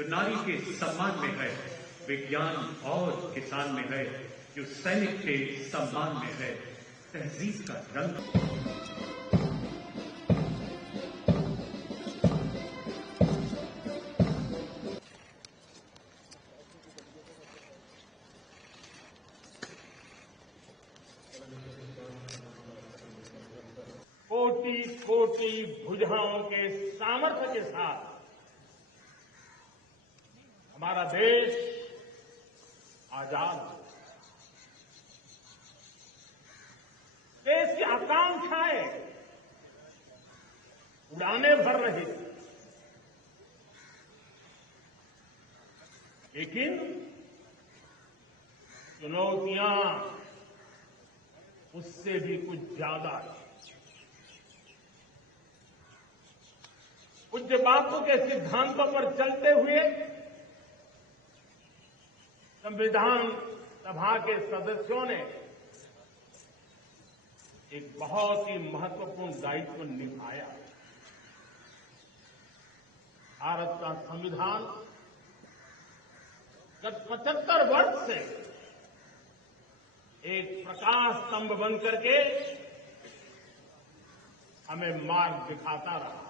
जो नारी के सम्मान में है, विज्ञान और किसान में है, जो सैनिक के सम्मान में है, तहजीब का रंग। कोटि कोटि भुजाओं के सामर्थ्य के साथ हमारा देश आजाद हो। देश की आकांक्षाएं उड़ाने भर रही थी, लेकिन चुनौतियां उससे भी कुछ ज्यादा थी। पूज्य बापू के सिद्धांतों पर चलते हुए संविधान सभा के सदस्यों ने एक बहुत ही महत्वपूर्ण दायित्व निभाया। भारत का संविधान गत 75 वर्ष से एक प्रकाश स्तंभ बन करके हमें मार्ग दिखाता रहा।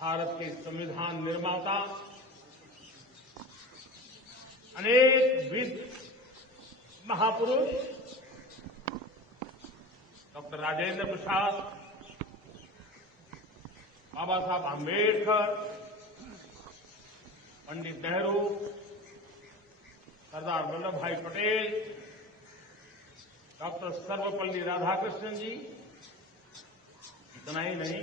भारत के संविधान निर्माता अनेक विद महापुरुष डॉक्टर राजेंद्र प्रसाद, बाबा साहब आंबेडकर, पंडित नेहरू, सरदार वल्लभ भाई पटेल, डॉक्टर सर्वपल्ली राधाकृष्णन जी, इतना ही नहीं,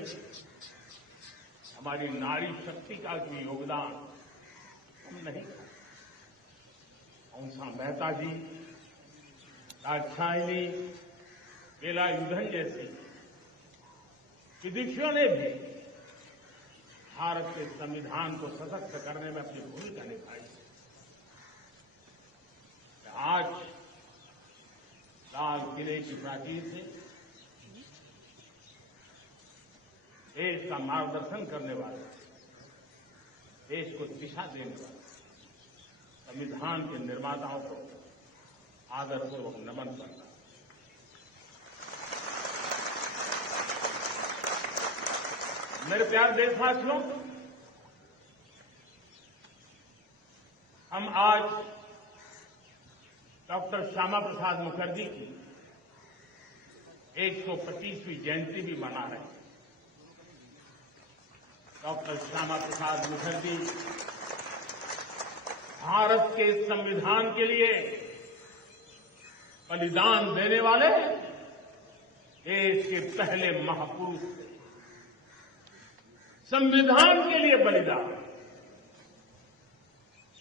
हमारी नारी शक्ति का भी योगदान हम नहीं। हंसा मेहता जी, दाक्षायणी, वेलायुधन जैसे विदुषियों ने भी भारत के संविधान को सशक्त करने में अपनी भूमिका निभाई। आज लाल किले की प्राचीर से देश का मार्गदर्शन करने वाले, देश को दिशा देने वाले संविधान के निर्माताओं को आदरपूर्वक नमन करना। मेरे प्यारे देशवासियों, हम आज डॉक्टर श्यामा प्रसाद मुखर्जी की 125वीं जयंती भी मना रहे हैं। डॉक्टर श्यामा प्रसाद मुखर्जी भारत के संविधान के लिए बलिदान देने वाले देश के पहले महापुरुष थे। संविधान के लिए बलिदान,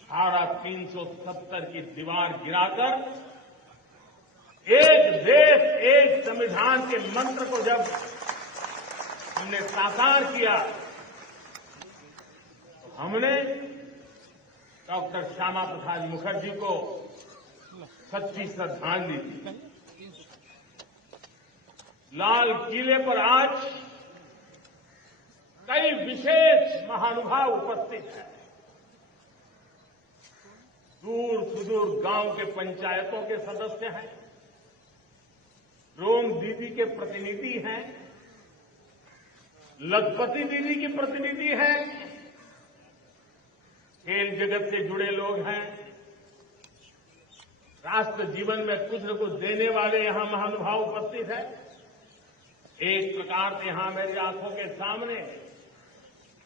धारा 370 की दीवार गिराकर एक देश एक संविधान के मंत्र को जब हमने साकार किया, तो हमने डॉक्टर श्यामा प्रसाद मुखर्जी को सच्ची श्रद्धांजलि दी। लाल किले पर आज कई विशेष महानुभाव उपस्थित हैं। दूर सुदूर गांव के पंचायतों के सदस्य हैं, रोम दीदी के प्रतिनिधि हैं, लखपति दीदी की प्रतिनिधि हैं, खेल जगत से जुड़े लोग हैं, राष्ट्र जीवन में कुछ न कुछ देने वाले यहां महानुभाव उपस्थित हैं। एक प्रकार से यहां मेरी आंखों के सामने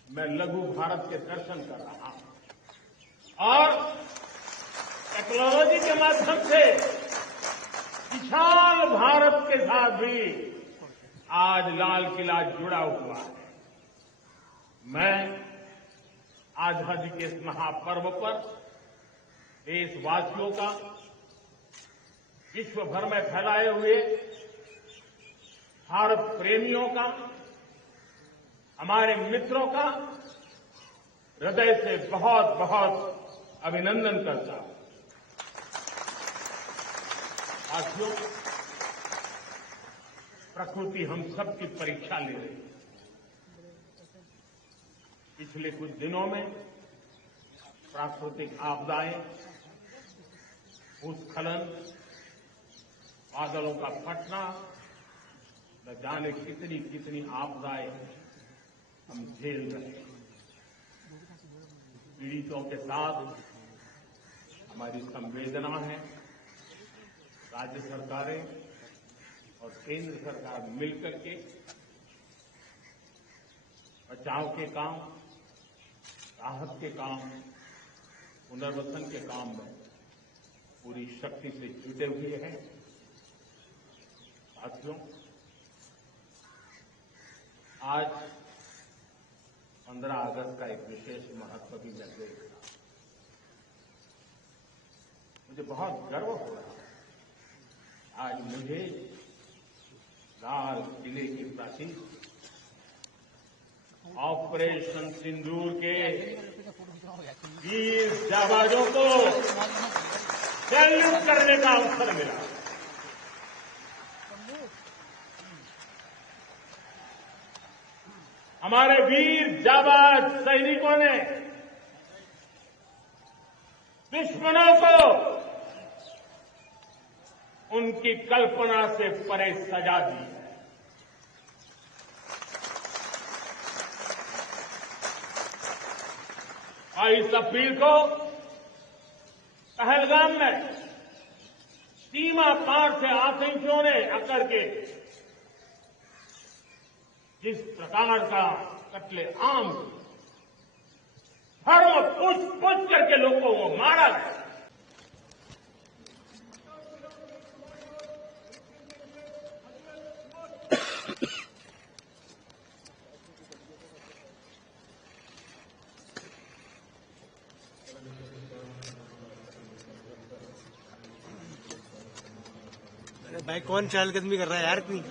मैं लघु भारत के दर्शन कर रहा हूं और टेक्नोलॉजी के माध्यम से विशाल भारत के साथ भी आज लाल किला जुड़ा हुआ है। मैं आजादी के इस महापर्व पर देशवासियों का, विश्व भर में फैलाए हुए भारत प्रेमियों का, हमारे मित्रों का हृदय से बहुत बहुत अभिनंदन करता हूं। साथियों, प्रकृति हम सबकी परीक्षा ले रही है। पिछले कुछ दिनों में प्राकृतिक आपदाएं, भूस्खलन, बादलों का फटना, न जाने कितनी कितनी आपदाएं हम झेल रहे हैं। पीड़ितों के साथ हमारी संवेदना है। राज्य सरकारें और केंद्र सरकार मिलकर के बचाव के काम, राहत के काम, पुनर्वसन के काम में पूरी शक्ति से जुटे हुए हैं। साथियों, आज 15 अगस्त का एक विशेष महत्व भी मैं देख रहा हूं। मुझे बहुत गर्व हो रहा है। आज मुझे लाल किले की प्राचीर ऑपरेशन सिंदूर के वीर जाबाजों को सैल्यूट करने का अवसर मिला। हमारे वीर जाबाज सैनिकों ने दुश्मनों को उनकी कल्पना से परे सजा दी है। 22 अप्रैल को पहलगाम में सीमा पार से आतंकियों ने आकर के जिस प्रकार का कत्ले-आम धर्म पूछ करके लोगों को वो मारा गया। भाई कौन चहलकदमी कर रहा है यार इतनी?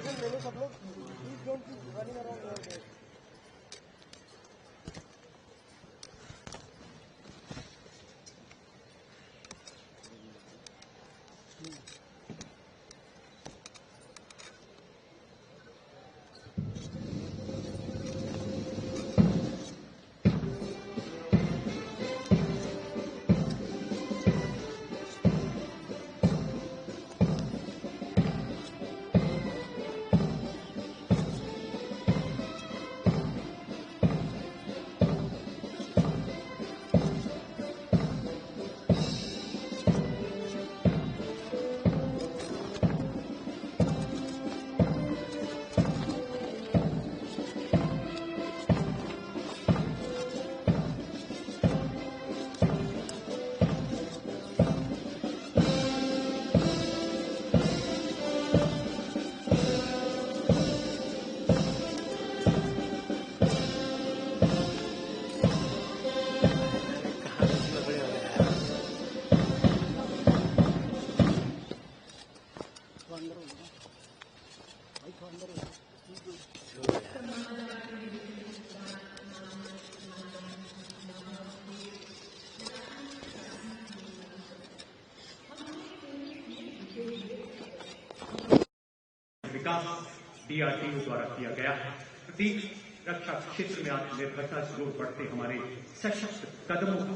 विकास डीआरडीओ द्वारा किया गया है। प्रतीक रक्षा क्षेत्र में आत्मनिर्भरता की ओर बढ़ते हमारे सशक्त कदमों का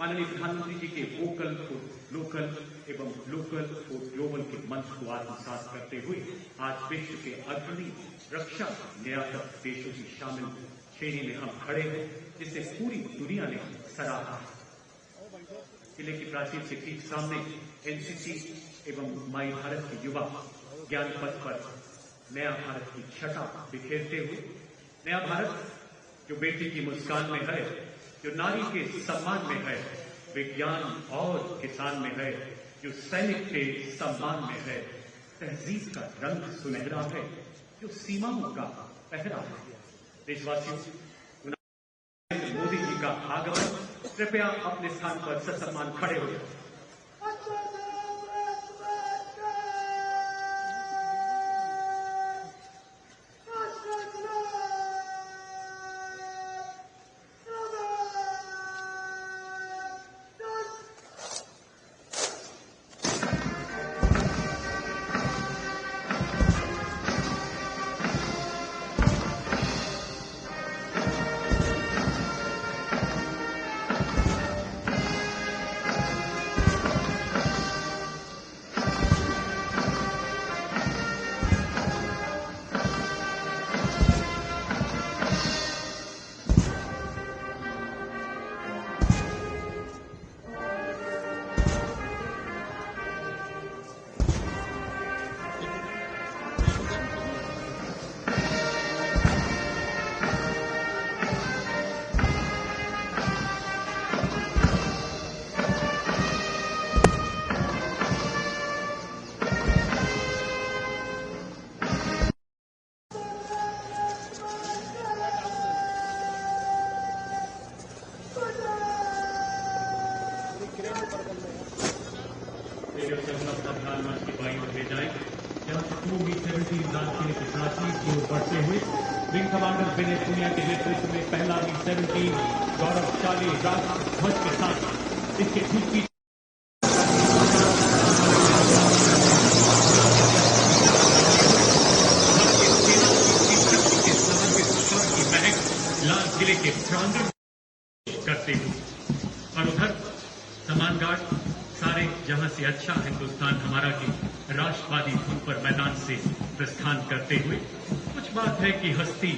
माननीय प्रधानमंत्री जी के वोकल फॉर लोकल एवं लोकल फॉर ग्लोबल के मंत्र को आत्मसात करते हुए आज विश्व के अग्रणी रक्षा निर्यातक देशों की शामिल श्रेणी में हम खड़े हैं, जिसे पूरी दुनिया ने सराहा। किले की प्राचीर के ठीक सामने एनसीसी एवं माई भारत के युवा ज्ञान पथ पर नया भारत की छटा बिखेरते हुए, नया भारत जो बेटी की मुस्कान में है, जो नारी के सम्मान में है, विज्ञान और किसान में है, जो सैनिक के सम्मान में है, तहजीब का रंग सुनहरा है, जो सीमाओं का पहरा है। देशवासियों, मोदी जी का आगमन, कृपया अपने स्थान पर ससम्मान खड़े हो जाए। अभियान मंच के बाईं ओर ले जाएं, जहां से 2V17 लाल किले के प्राचीर की ओर बढ़ते हुए विंग कमांडर विनय पुनिया के नेतृत्व में पहला V17 गौरवशाली राष्ट्र ध्वज के साथ इसके ठीक पीछे लाल किले के प्रांगण करते हुए और उधर समान गार्ड सारे जहां से अच्छा हिंदुस्तान हमारा की राष्ट्रवादी धुन पर मैदान से प्रस्थान करते हुए कुछ बात है कि हस्ती